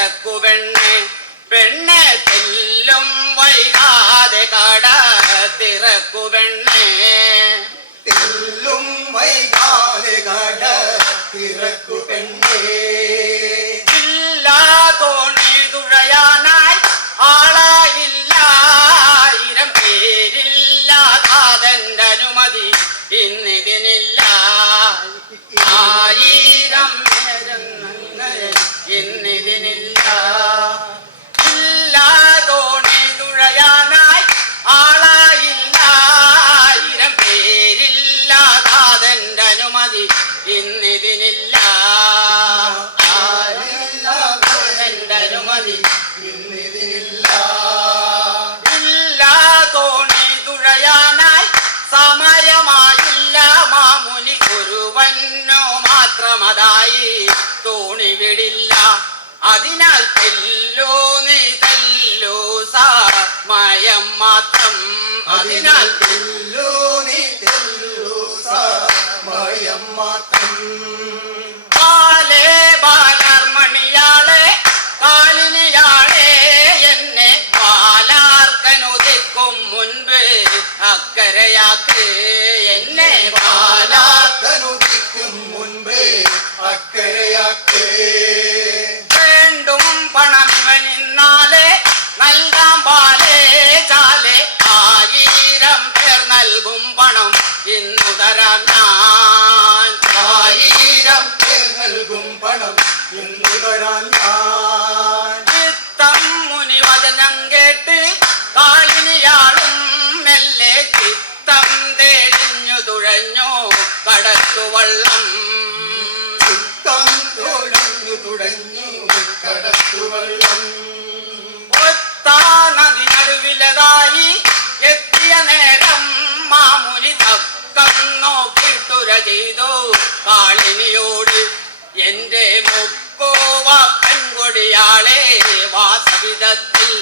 തിറക്കു പെണ്ണെ പെണ്ണെ തെല്ലും വൈകാതെ കട തിറക്കു പെണ്ണെ തെല്ലും വൈകാതെ കട തിറക്കു പെണ്ണെ ഇല്ലാ തോണി തുഴയാനായി ആളായില്ലായിരം പേരില്ലാതാതെന്റെ അനുമതി ഇന്നിതിനില്ല ആയിരം ഇന്നിതിനില്ല ഇല്ലാ തോണി തുഴയാനായി ആളായില്ലായിരം പേരില്ലാതാതെന്റെ അനുമതി ഇന്നിതിനില്ല ആരില്ലാതെന്റെ അനുമതി ഇന്നിതിനില്ല ഇല്ലാ തോണി തുഴയാനായി സമയമായില്ല മാമുനി ഒരുവനോ മാത്രമതായി തോണി വിടില്ല അതിനാൽ തെല്ലോ നീ തെല്ലോ സമയം മാത്രം അതിനാൽ തെല്ലോ നീ തെല്ലോ സമയം മാത്രം കാലേ ബാലർമണിയാളെ കാലിനിയാളെ എന്നെ ബാലാർക്കനുദിക്കും മുൻപ് അക്കരയാക്ക് എന്നെ ബാലാർക്കനുദിക്കും മുൻപ് അക്കരയാക്ക് വേണ്ടും പണം ഇവനിന്നാലെ നൽകാം പാലേ ചാലെ 1000 പേർ നൽകും പണം ഇന്നു തരാം ഞാൻ 1000 പേർ നൽകും പണം ഇന്നു തരാൻ ഞാൻ ചിത്തം മുനിവചനം കേട്ട് കാളിനിയാളും മെല്ലെ ചിത്തം തേടിഞ്ഞു തുഴഞ്ഞു കടത്തുവള്ളം ചിത്തം തുഴഞ്ഞു തുഴഞ്ഞു കടത്തുവള്ളം ഒത്താ നദി നടുവിലതായി എത്തിയ നേരം മാമുനി തക്കം നോക്കിട്ടുര ചെയ്തു കാളിനിയോട് എന്റെ മുക്കോവ പെൺകൊടിയാളെ വാസവിധത്തിൽ